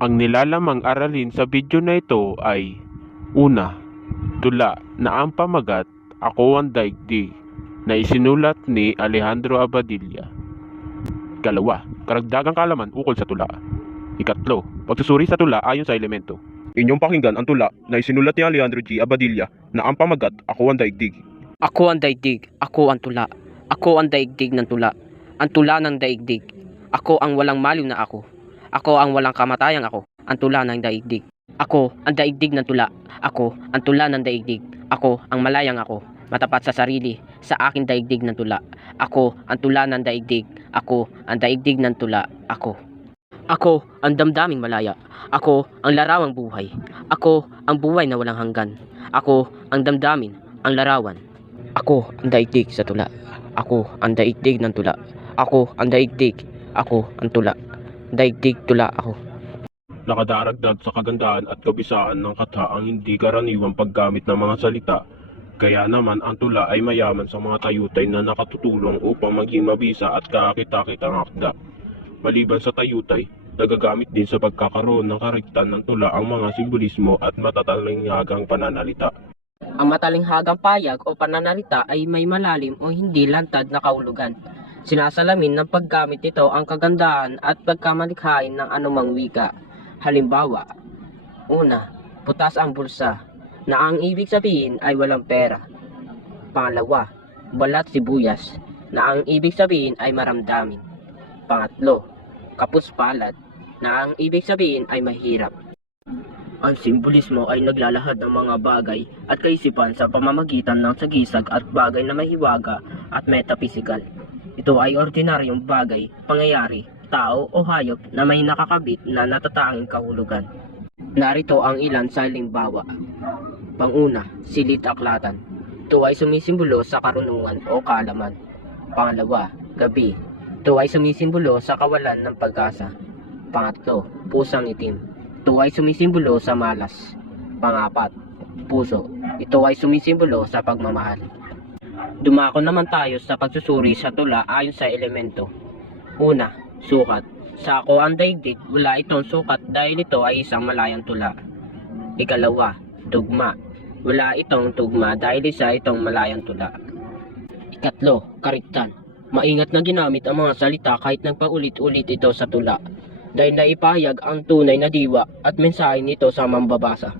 Ang nilalamang aralin sa video na ito ay Una, tula na ang pamagat Ako ang Daigdig na isinulat ni Alejandro Abadilla. Ikalawa, karagdagang kalaman ukol sa tula. Ikatlo, pagsusuri sa tula ayon sa elemento. Inyong pakinggan ang tula na isinulat ni Alejandro G. Abadilla na ang pamagat Ako ang Daigdig. Ako ang daigdig, ako ang tula. Ako ang daigdig ng tula. Ang tula ng daigdig. Ako ang walang maliw na ako. Ako ang walang kamatayang ako. Ang tula ng daigdig. Ako ang daigdig ng tula. Ako ang tula ng daigdig. Ako ang malayang ako. Matapat sa sarili, sa aking daigdig ng tula. Ako ang tula ng daigdig. Ako ang daigdig ng tula. Ako. Ako ang damdaming malaya. Ako ang larawang buhay. Ako ang buhay na walang hanggan. Ako ang damdamin, ang larawan. Ako ang daigdig sa tula. Ako ang daigdig ng tula. Ako ang daigdig. Ako ang tula. Daigdig tula ako. Nakadaragdag sa kagandahan at kabisaan ng kata ang hindi karaniwang paggamit ng mga salita. Kaya naman ang tula ay mayaman sa mga tayutay na nakatutulong upang maging mabisa at kakita-kitang akda. Maliban sa tayutay, nagagamit din sa pagkakaroon ng karektan ng tula ang mga simbolismo at matatalinghagang pananalita. Ang matalinghagang payag o pananalita ay may malalim o hindi lantad na kaulugan. Sinasalamin ng paggamit nito ang kagandahan at pagkamalikhain ng anumang wika. Halimbawa, una, putas ang bulsa, na ang ibig sabihin ay walang pera. Pangalawa, balat sibuyas, na ang ibig sabihin ay maramdamin. Pangatlo, kapus palad, na ang ibig sabihin ay mahirap. Ang simbolismo ay naglalahad ng mga bagay at kaisipan sa pamamagitan ng sagisag at bagay na mahiwaga at metapisikal. Ito ay ordinaryong bagay, pangyayari, tao o hayop na may nakakabit na natatanging kahulugan. Narito ang ilan sa halimbawa. Panguna, silit aklatan. Ito ay sumisimbolo sa karunungan o kaalaman. Pangalawa, gabi. Ito ay sumisimbolo sa kawalan ng pag-asa. Pangatlo, pusang itim. Ito ay sumisimbolo sa malas. Pangapat, puso. Ito ay sumisimbolo sa pagmamahal. Dumako naman tayo sa pagsusuri sa tula ayon sa elemento. Una, sukat. Sa ako ang daigdig, wala itong sukat dahil ito ay isang malayang tula. Ikalawa, tugma. Wala itong tugma dahil isa itong malayang tula. Ikatlo, kariktan. Maingat na ginamit ang mga salita kahit nagpaulit-ulit ito sa tula dahil naipahayag ang tunay na diwa at mensahe nito sa mambabasa.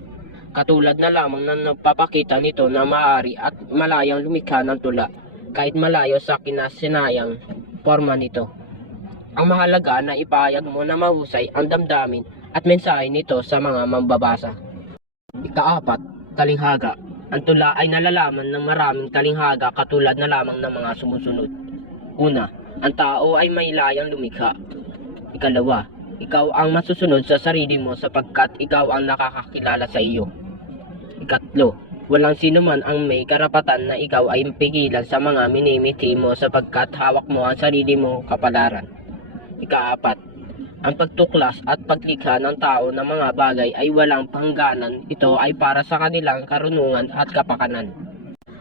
Katulad na lamang na nagpapakita nito na maaari at malayang lumikha ng tula kahit malayo sa kinasinayang forma nito. Ang mahalaga na ipahayag mo na mahusay ang damdamin at mensahe nito sa mga mambabasa. Ikaapat, talinghaga. Ang tula ay nalalaman ng maraming talinghaga katulad na lamang ng mga sumusunod. Una, ang tao ay may layang lumikha. Ikalawa, ikaw ang masusunod sa sarili mo sapagkat ikaw ang nakakakilala sa iyo. Ikatlo, walang sino man ang may karapatan na ikaw ay pigilan sa mga minimiti mo sapagkat hawak mo ang sarili mo kapalaran. Ikaapat, ang pagtuklas at paglikha ng tao ng mga bagay ay walang pangganan. Ito ay para sa kanilang karunungan at kapakanan.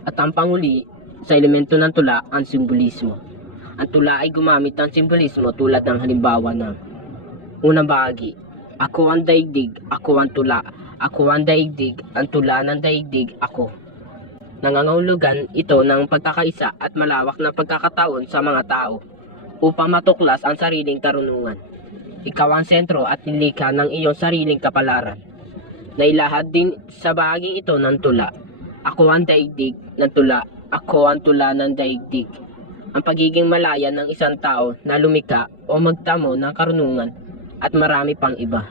At ang panguli, sa elemento ng tula, ang simbolismo. Ang tula ay gumamit ng simbolismo tulad ng halimbawa ng Unang bahagi, ako ang daigdig, ako ang tula. Ako ang daigdig, ang tula ng daigdig, ako. Nangangahulugan ito ng pagkakaisa at malawak na pagkakataon sa mga tao upang matuklas ang sariling karunungan. Ikaw ang sentro at nilikha ng iyong sariling kapalaran. Nailahad din sa bahagi ito ng tula. Ako ang daigdig ng tula. Ako ang tula ng daigdig. Ang pagiging malaya ng isang tao na lumika o magtamo ng karunungan at marami pang iba.